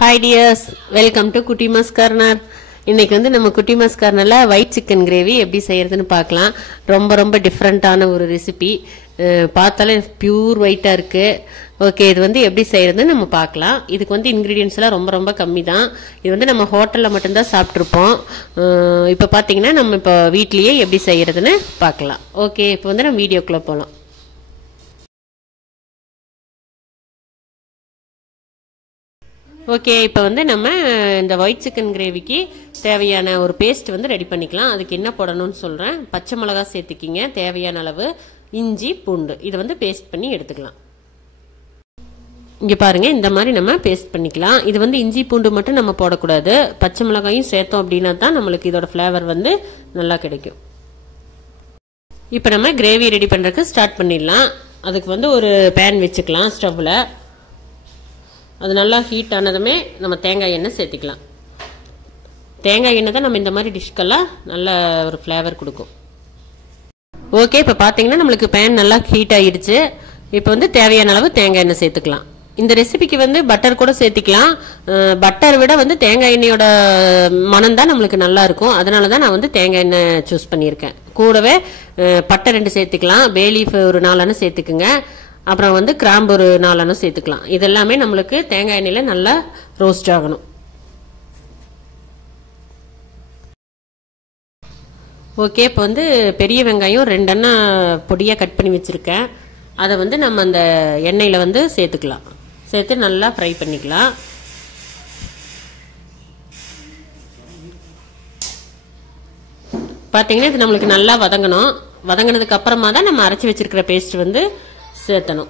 Hi dears, welcome to KUTTYMA'S corner. இன்னைக்கு வந்து நம்ம KUTTYMA'S cornerல white chicken gravy எப்படி செய்யறதுன்னு பார்க்கலாம். ரொம்ப டிஃபரண்டான ஒரு ரெசிபி. பார்த்தாலே பியூர் ஒயிட்டா இருக்கு. ஓகே, இது வந்து எப்படி செய்யறதுன்னு நம்ம பார்க்கலாம். இதுக்கு வந்து ingredients எல்லாம் ரொம்ப கம்மி தான். இது வந்து நம்ம ஹோட்டல்ல மட்டும் தான் சாப்பிட்டுருப்போம். இப்போ பாத்தீங்கன்னா நம்ம இப்போ வீட்லயே எப்படி செய்யறதுன்னு பார்க்கலாம். ஓகே, இப்போ வந்து நம்ம வீடியோக்குள்ள போலாம். ஓகே, இப்போ வந்து நம்ம இந்த ஒயிட் சிக்கன் கிரேவிக்கு தேவையான ஒரு பேஸ்ட் வந்து ரெடி பண்ணிக்கலாம். அதுக்கு என்ன போடணும்னு சொல்கிறேன். பச்சை மிளகா சேர்த்துக்கிங்க, தேவையான அளவு இஞ்சி பூண்டு இதை வந்து பேஸ்ட் பண்ணி எடுத்துக்கலாம். இங்கே பாருங்க, இந்த மாதிரி நம்ம பேஸ்ட் பண்ணிக்கலாம். இது வந்து இஞ்சி பூண்டு மட்டும் நம்ம போடக்கூடாது, பச்சை மிளகாயும் சேர்த்தோம் அப்படின்னா தான் நம்மளுக்கு இதோட ஃப்ளேவர் வந்து நல்லா கிடைக்கும். இப்போ நம்ம கிரேவி ரெடி பண்ணுறதுக்கு ஸ்டார்ட் பண்ணிடலாம். அதுக்கு வந்து ஒரு பேன் வச்சுக்கலாம் ஸ்டவ்வில். அது நல்லா ஹீட் ஆனதுமே நம்ம தேங்காய் எண்ணெய் சேர்த்திக்கலாம். தேங்காய் எண்ணெய் தான் நம்ம இந்த மாதிரி டிஷ்க்கெல்லாம் நல்ல ஒரு ஃப்ளேவர் கொடுக்கும். ஓகே, இப்போ பார்த்தீங்கன்னா நம்மளுக்கு பேன் நல்லா ஹீட் ஆகிடுச்சு. இப்போ வந்து தேவையான அளவு தேங்காய் எண்ணெய் சேர்த்துக்கலாம். இந்த ரெசிபிக்கு வந்து பட்டர் கூட சேர்த்திக்கலாம். பட்டர் விட வந்து தேங்காய் எண்ணெயோட மனம் தான் நம்மளுக்கு நல்லா இருக்கும். அதனால தான் நான் வந்து தேங்காய் எண்ணெய் சூஸ் பண்ணியிருக்கேன். கூடவே பட்டை 2 சேர்த்துக்கலாம், பே லீஃப் ஒரு 4 சேர்த்துக்குங்க, அப்புறம் வந்து கிராம்பு ஒரு 4 சேர்த்துக்கலாம். இதெல்லாமே நம்மளுக்கு தேங்காய் எண்ணெயில நல்லா ரோஸ்ட் ஆகணும். ஓகே, இப்போ வந்து பெரிய வெங்காயம் 2 பொடியாக கட் பண்ணி வச்சிருக்கேன். அதை வந்து நம்ம அந்த எண்ணெயில வந்து சேர்த்துக்கலாம். சேர்த்து நல்லா ஃப்ரை பண்ணிக்கலாம். பார்த்தீங்கன்னா இது நம்மளுக்கு நல்லா வதங்கணும். வதங்கினதுக்கு அப்புறமா தான் நம்ம அரைச்சி வச்சிருக்கிற பேஸ்ட் வந்து சேர்த்தணும்.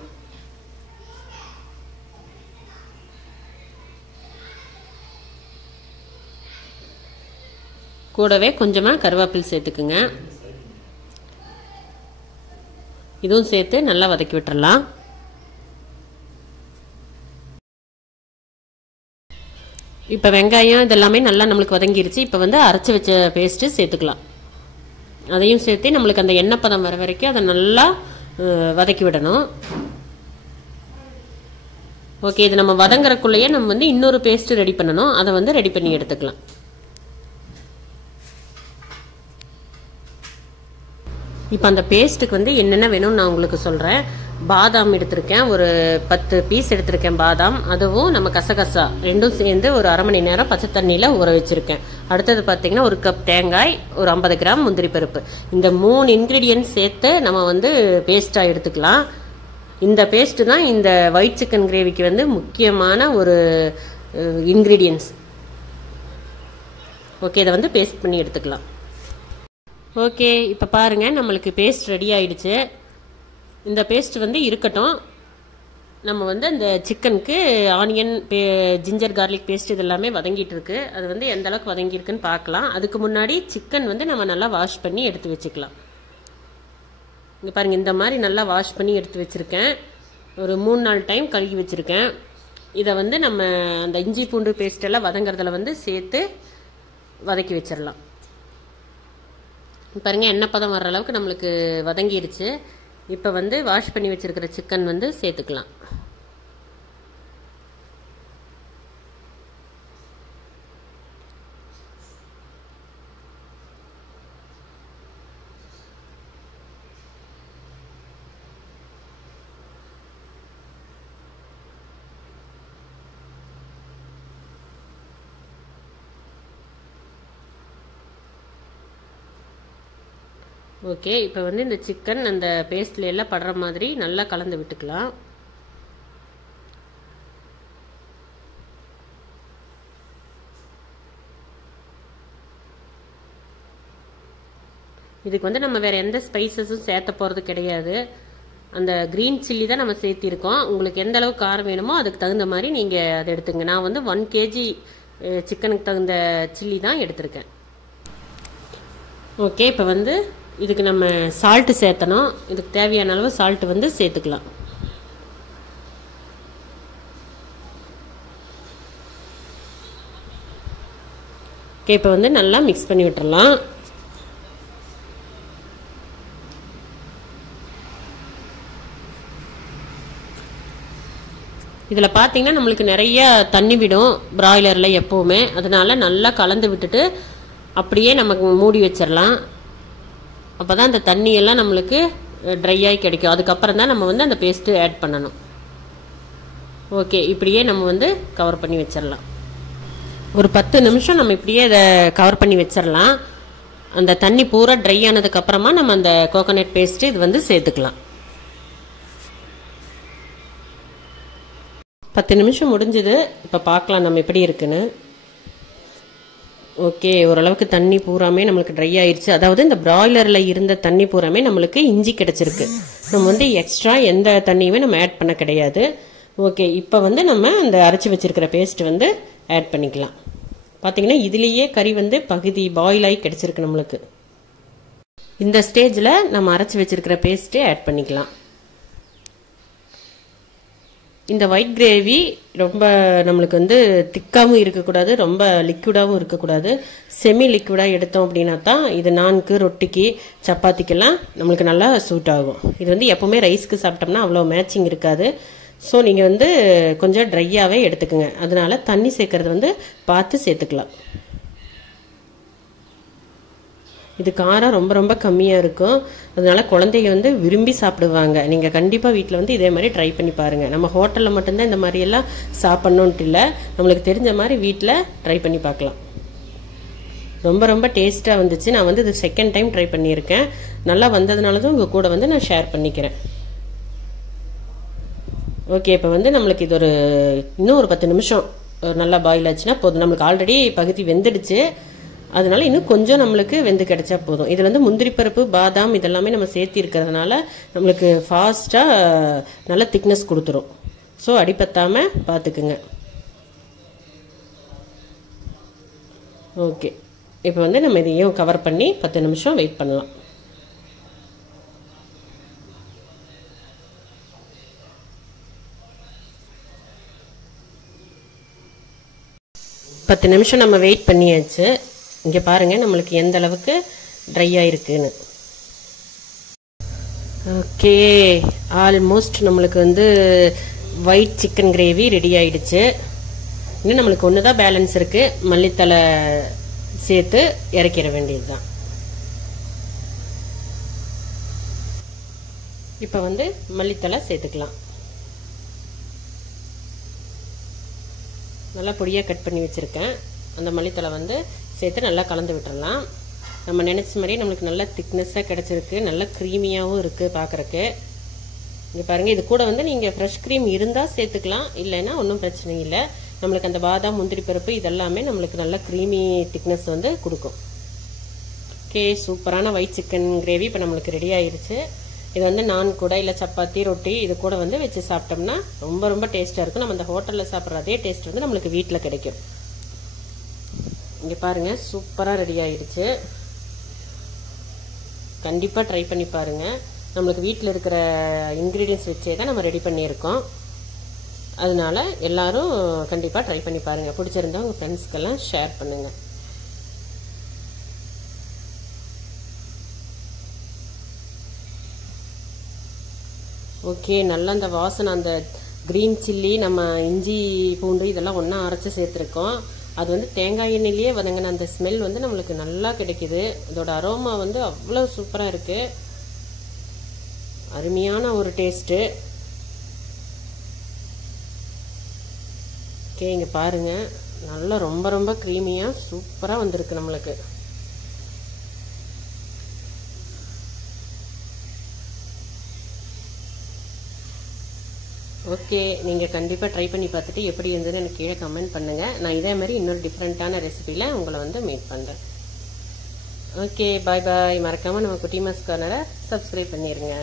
கூடவே கொஞ்சமா கருவேப்பிலை சேர்த்துக்குங்க. இதுவும் சேர்த்து நல்லா வதக்கி விட்டுறலாம். இப்ப வெங்காயம் இதெல்லாமே நல்லா நம்மளுக்கு வதங்கிருச்சு. இப்ப வந்து அரைச்சி வச்ச பேஸ்ட் சேர்த்துக்கலாம். அதையும் சேர்த்து நம்மளுக்கு அந்த எண்ணெய் பதம் வர வரைக்கும் அதை நல்லா வதக்கி விடணும். ஓகே, இது நம்ம வதங்கறக்குள்ளேயே நம்ம வந்து இன்னொரு பேஸ்ட் ரெடி பண்ணணும். அதை வந்து ரெடி பண்ணி எடுத்துக்கலாம். இப்போ அந்த பேஸ்ட்டுக்கு வந்து என்னென்ன வேணும்னு நான் உங்களுக்கு சொல்கிறேன். பாதாம் எடுத்திருக்கேன், ஒரு 10 பீஸ் எடுத்திருக்கேன் பாதாம். அதுவும் நம்ம கசகசா ரெண்டும் சேர்ந்து ஒரு அரை மணி நேரம் பச்சை தண்ணியில் ஊற வச்சுருக்கேன். அடுத்தது பார்த்தீங்கன்னா 1 கப் தேங்காய், ஒரு 50 கிராம் முந்திரி பருப்பு. இந்த 3 இன்க்ரீடியன்ட் சேர்த்து நம்ம வந்து பேஸ்ட்டாக எடுத்துக்கலாம். இந்த பேஸ்ட்டு தான் இந்த ஒயிட் சிக்கன் கிரேவிக்கு வந்து முக்கியமான ஒரு இன்க்ரீடியன்ஸ். ஓகே, இதை வந்து பேஸ்ட் பண்ணி எடுத்துக்கலாம். ஓகே, இப்போ பாருங்க நம்மளுக்கு பேஸ்ட் ரெடி ஆயிடுச்சு. இந்த பேஸ்ட் வந்து இருக்கட்டும். நம்ம வந்து அந்த சிக்கனுக்கு ஆனியன் ஜிஞ்சர் கார்லிக் பேஸ்ட் இது எல்லாமே வதங்கிட்டு இருக்கு. அது வந்து எந்த அளவுக்கு வதங்கியிருக்குன்னு பார்க்கலாம். அதுக்கு முன்னாடி சிக்கன் வந்து நம்ம நல்லா வாஷ் பண்ணி எடுத்து வச்சுக்கலாம். இங்கே பாருங்க, இந்த மாதிரி நல்லா வாஷ் பண்ணி எடுத்து வச்சிருக்கேன். ஒரு 3-4 டைம் கழுவி வச்சிருக்கேன். இதை வந்து நம்ம அந்த இஞ்சி பூண்டு பேஸ்ட் எல்லாம் வதங்குறதுல வந்து சேர்த்து வதக்கி வச்சிடலாம். பாருங்க, எண்ணெய் பதம் வர்ற அளவுக்கு நம்மளுக்கு வதங்கிருச்சு. இப்போ வந்து வாஷ் பண்ணி வச்சிருக்கிற சிக்கன் வந்து சேர்த்துக்கலாம். ஓகே, இப்போ வந்து இந்த சிக்கன் அந்த பேஸ்ட்ல எல்லாம் படுற மாதிரி நல்லா கலந்து விட்டுக்கலாம். இதுக்கு வந்து நம்ம வேற எந்த ஸ்பைசஸும் சேர்த்த போறது கிடையாது. அந்த கிரீன் சில்லி தான் நம்ம சேர்த்திருக்கோம். உங்களுக்கு எந்த அளவுக்கு காரம் வேணுமோ அதுக்கு தகுந்த மாதிரி நீங்க அதை எடுத்துங்க. நான் வந்து 1 kg சிக்கனுக்கு தகுந்த சில்லி தான் எடுத்திருக்கேன். ஓகே, இப்போ வந்து இதுக்கு நம்ம சால்ட்டு சேர்த்தணும். இதுக்கு தேவையான அளவு சால்ட்டு வந்து சேர்த்துக்கலாம். ஓகே, இப்போ வந்து நல்லா மிக்ஸ் பண்ணி விட்டுறலாம். இதில் பார்த்தீங்கன்னா நம்மளுக்கு நிறைய தண்ணி விடும் பிராய்லரில் எப்போவுமே. அதனால நல்லா கலந்து விட்டுட்டு அப்படியே நமக்கு மூடி வச்சிடலாம். அப்போ தான் அந்த தண்ணியெல்லாம் நம்மளுக்கு ட்ரை ஆகி கிடைக்கும். அதுக்கப்புறம் தான் நம்ம வந்து அந்த பேஸ்ட்டு ஆட் பண்ணணும். ஓகே, இப்படியே நம்ம வந்து கவர் பண்ணி வச்சிடலாம். ஒரு 10 நிமிஷம் நம்ம இப்படியே இதை கவர் பண்ணி வச்சிடலாம். அந்த தண்ணி பூரா ட்ரை ஆனதுக்கப்புறமா நம்ம அந்த கோகோனட் பேஸ்ட்டு இது வந்து சேர்த்துக்கலாம். 10 நிமிஷம் முடிஞ்சது. இப்போ பார்க்கலாம் நம்ம எப்படி இருக்குன்னு. ஓகே, ஓரளவுக்கு தண்ணி பூராமே நம்மளுக்கு ட்ரை ஆயிடுச்சு. அதாவது இந்த பிராய்லரில் இருந்த தண்ணி பூராமே நம்மளுக்கு இஞ்சி கிடச்சிருக்கு. நம்ம வந்து எக்ஸ்ட்ரா எந்த தண்ணியுமே நம்ம ஆட் பண்ண கிடையாது. ஓகே, இப்போ வந்து நம்ம அந்த அரைச்சி வச்சிருக்கிற பேஸ்ட் வந்து ஆட் பண்ணிக்கலாம். பார்த்தீங்கன்னா இதுலேயே கறி வந்து பகுதி பாயில் ஆகி கிடச்சிருக்கு நம்மளுக்கு. இந்த ஸ்டேஜில் நம்ம அரைச்சி வச்சிருக்கிற பேஸ்ட்டு ஆட் பண்ணிக்கலாம். இந்த ஒயிட் கிரேவி ரொம்ப நம்மளுக்கு வந்து திக்காகவும் இருக்கக்கூடாது, ரொம்ப லிக்விடாகவும் இருக்கக்கூடாது. செமி லிக்விடாக எடுத்தோம் அப்படின்னா தான் இது நான்கு, ரொட்டிக்கு, சப்பாத்திக்கெல்லாம் நம்மளுக்கு நல்லா சூட் ஆகும். இது வந்து எப்போவுமே ரைஸ்க்கு சாப்பிட்டோம்னா அவ்வளோ மேட்சிங் இருக்காது. ஸோ நீங்கள் வந்து கொஞ்சம் ட்ரையாகவே எடுத்துக்கோங்க. அதனால தண்ணி சேர்க்கறது வந்து பார்த்து சேர்த்துக்கலாம். இது காரம் ரொம்ப ரொம்ப கம்மியாக இருக்கும். அதனால குழந்தைங்க வந்து விரும்பி சாப்பிடுவாங்க. நீங்கள் கண்டிப்பாக வீட்டில் வந்து இதே மாதிரி ட்ரை பண்ணி பாருங்கள். நம்ம ஹோட்டலில் மட்டும்தான் இந்த மாதிரியெல்லாம் சாப்பிட்ணுன்ட்டு இல்லை, நம்மளுக்கு தெரிஞ்ச மாதிரி வீட்டில் ட்ரை பண்ணி பார்க்கலாம். ரொம்ப ரொம்ப டேஸ்ட்டாக வந்துச்சு. நான் வந்து இது செகண்ட் டைம் ட்ரை பண்ணியிருக்கேன். நல்லா வந்ததுனால தான் உங்கள் கூட வந்து நான் ஷேர் பண்ணிக்கிறேன். ஓகே, இப்போ வந்து நம்மளுக்கு இது இன்னும் ஒரு 10 நிமிஷம் நல்லா பாயில் ஆச்சுன்னா போதும். நம்மளுக்கு ஆல்ரெடி பகுதி வெந்துடுச்சு. அதனால இன்னும் கொஞ்சம் நம்மளுக்கு வெந்து கிடைச்சா போதும். இது வந்து முந்திரி பருப்பு, பாதாம் இதெல்லாமே நம்ம சேர்த்து இருக்கிறதுனால நம்மளுக்கு ஃபாஸ்ட்டாக நல்ல திக்னஸ் கொடுத்துரும். ஸோ அடிபத்தாமல் பார்த்துக்குங்க. ஓகே, இப்போ வந்து நம்ம இதையும் கவர் பண்ணி 10 நிமிஷம் வெயிட் பண்ணலாம். பத்து நிமிஷம் நம்ம வெயிட் பண்ணியாச்சு. இங்கே பாருங்கள் நம்மளுக்கு எந்த அளவுக்கு ட்ரை ஆகிருக்குன்னு. ஓகே, ஆல்மோஸ்ட் நம்மளுக்கு வந்து ஒயிட் சிக்கன் கிரேவி ரெடி ஆயிடுச்சு. இன்னும் நம்மளுக்கு ஒன்று தான் பேலன்ஸ் இருக்குது. மல்லித்தலை சேர்த்து இறக்கிற வேண்டியது தான். இப்போ வந்து மல்லித்தலை சேர்த்துக்கலாம். நல்லா பொடியாக கட் பண்ணி வச்சுருக்கேன். அந்த மல்லித்தலை வந்து சேர்த்து நல்லா கலந்து விட்டுறலாம். நம்ம நினச்ச மாதிரியே நம்மளுக்கு நல்ல திக்னஸாக கிடச்சிருக்கு. நல்ல க்ரீமியாகவும் இருக்குது பார்க்குறக்கு. இங்கே பாருங்கள், இது கூட வந்து நீங்கள் ஃப்ரெஷ் க்ரீம் இருந்தால் சேர்த்துக்கலாம், இல்லைன்னா ஒன்றும் பிரச்சனை இல்லை. நம்மளுக்கு அந்த பாதாம், முந்திரி பருப்பு இதெல்லாமே நம்மளுக்கு நல்ல க்ரீமி திக்னஸ் வந்து கொடுக்கும். ஓகே, சூப்பரான ஒயிட் சிக்கன் கிரேவி இப்போ நம்மளுக்கு ரெடி ஆயிடுச்சு. இது வந்து நான் கூட இல்லை சப்பாத்தி, ரொட்டி இது கூட வந்து வச்சு சாப்பிட்டோம்னா ரொம்ப ரொம்ப டேஸ்ட்டாக இருக்கும். நம்ம அந்த ஹோட்டலில் சாப்பிட்ற அதே டேஸ்ட் வந்து நம்மளுக்கு வீட்டில் கிடைக்கும். இங்கே பாருங்கள், சூப்பராக ரெடி ஆயிடுச்சு. கண்டிப்பாக ட்ரை பண்ணி பாருங்கள். நம்மளுக்கு வீட்டில் இருக்கிற இன்க்ரீடியன்ஸ் வச்சே தான் நம்ம ரெடி பண்ணியிருக்கோம். அதனால எல்லாரும் கண்டிப்பாக ட்ரை பண்ணி பாருங்கள். பிடிச்சிருந்தா உங்கள் ஃப்ரெண்ட்ஸ்க்கெல்லாம் ஷேர் பண்ணுங்கள். ஓகே, நல்லா அந்த வாசனை, அந்த க்ரீன் சில்லி, நம்ம இஞ்சி பூண்டு இதெல்லாம் ஒன்றா அரைச்சி சேர்த்துருக்கோம். அது வந்து தேங்காய் எண்ணெயிலேயே வதங்கின அந்த ஸ்மெல் வந்து நம்மளுக்கு நல்லா கிடைக்குது. இதோட அரோமா வந்து அவ்வளோ சூப்பராக இருக்குது. அருமையான ஒரு டேஸ்ட்டு. ஓகே, இங்கே பாருங்கள், நல்லா ரொம்ப ரொம்ப க்ரீமியாக சூப்பராக வந்திருக்கு நம்மளுக்கு. ஓகே, நீங்கள் கண்டிப்பாக ட்ரை பண்ணி பார்த்துட்டு எப்படி இருந்ததுன்னு எனக்கு கீழே கமெண்ட் பண்ணுங்கள். நான் இதே மாதிரி இன்னொரு டிஃப்ரெண்ட்டான ரெசிபியில் உங்களை வந்து மீட் பண்ணுறேன். ஓகே, பாய் பாய். மறக்காமல் நம்ம குட்டிமாஸ் கார்னரை சப்ஸ்கிரைப் பண்ணிடுங்க.